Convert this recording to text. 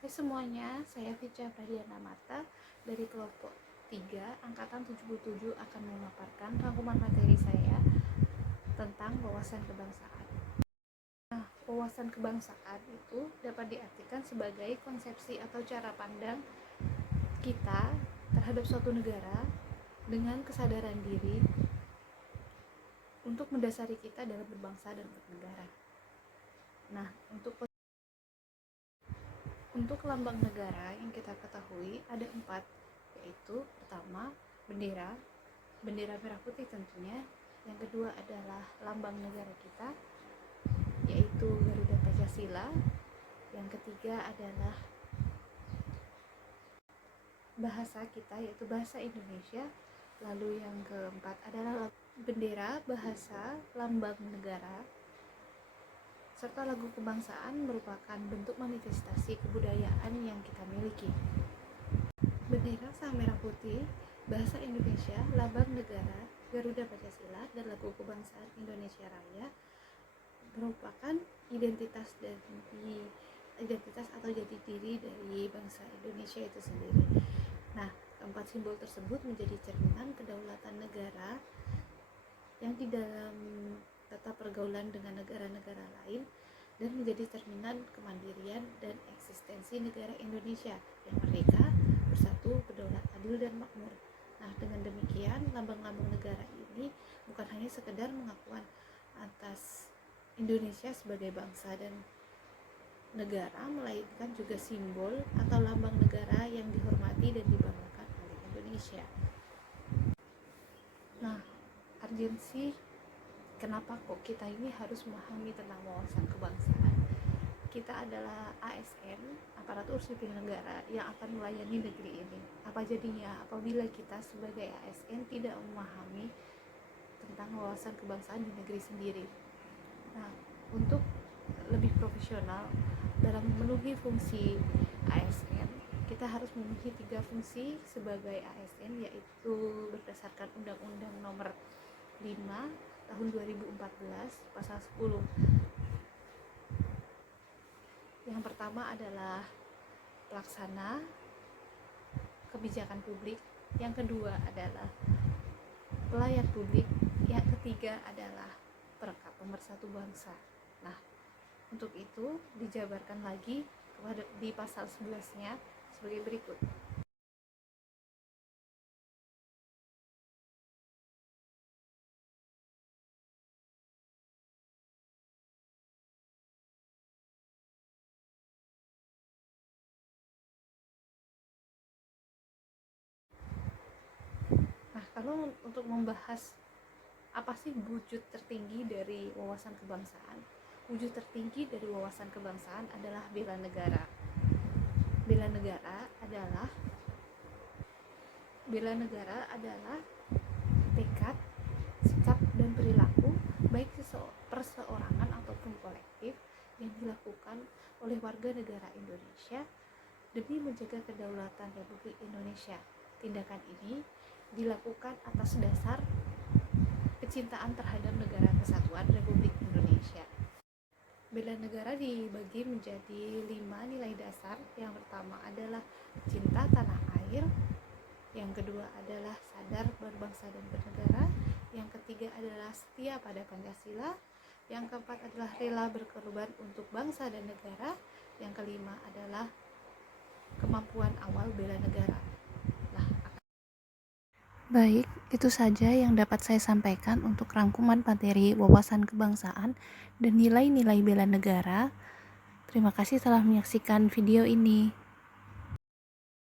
Hai semuanya, saya Vicia Pradiana Marta dari kelompok 3 Angkatan 77 akan memaparkan rangkuman materi saya tentang wawasan kebangsaan. Nah, wawasan kebangsaan itu dapat diartikan sebagai konsepsi atau cara pandang kita terhadap suatu negara dengan kesadaran diri untuk mendasari kita dalam berbangsa dan bernegara. Nah, untuk lambang negara yang kita ketahui ada 4, yaitu pertama bendera merah putih tentunya. Yang kedua adalah lambang negara kita, yaitu Garuda Pancasila. Yang ketiga adalah bahasa kita, yaitu bahasa Indonesia. Lalu yang keempat adalah bendera, bahasa, lambang negara, serta lagu kebangsaan merupakan bentuk manifestasi kebudayaan yang kita miliki. Bendera sang merah putih, bahasa Indonesia, lambang negara, Garuda Pancasila, dan lagu kebangsaan Indonesia Raya merupakan identitas atau jati diri dari bangsa Indonesia itu sendiri. Nah, keempat simbol tersebut menjadi cerminan kedaulatan negara yang di dalam tata pergaulan dengan negara-negara lain, dan menjadi cerminan kemandirian dan eksistensi negara Indonesia yang merdeka, bersatu, berdaulat, adil, dan makmur. Nah, dengan demikian lambang-lambang negara ini bukan hanya sekedar pengakuan atas Indonesia sebagai bangsa dan negara, melainkan juga simbol atau lambang negara yang dihormati dan dibanggakan oleh Indonesia. Nah, urgensi kenapa kok kita ini harus memahami tentang wawasan kebangsaan? Kita adalah ASN, aparatur sipil negara, yang akan melayani negeri ini. Apa jadinya apabila kita sebagai ASN tidak memahami tentang wawasan kebangsaan di negeri sendiri? Nah, untuk lebih profesional dalam memenuhi fungsi ASN, kita harus memenuhi 3 fungsi sebagai ASN, yaitu berdasarkan Undang-Undang Nomor 5 tahun 2014 pasal 10. Yang pertama adalah pelaksana kebijakan publik, yang kedua adalah pelayan publik, yang ketiga adalah pemersatu bangsa. Nah, untuk itu dijabarkan lagi di pasal 11-nya sebagai berikut. Nah, kalau untuk membahas apa sih wujud tertinggi dari wawasan kebangsaan? Wujud tertinggi dari wawasan kebangsaan adalah bela negara. Bela negara adalah tekad, sikap, dan perilaku baik perseorangan ataupun kolektif yang dilakukan oleh warga negara Indonesia demi menjaga kedaulatan Republik Indonesia. Tindakan ini dilakukan atas dasar kecintaan terhadap negara kesatuan Republik Indonesia. Bela negara dibagi menjadi 5 nilai dasar. Yang pertama adalah cinta tanah air, yang kedua adalah sadar berbangsa dan bernegara, yang ketiga adalah setia pada Pancasila, yang keempat adalah rela berkorban untuk bangsa dan negara, yang kelima adalah kemampuan awal bela negara. Baik, itu saja yang dapat saya sampaikan untuk rangkuman materi wawasan kebangsaan dan nilai-nilai bela negara. Terima kasih telah menyaksikan video ini.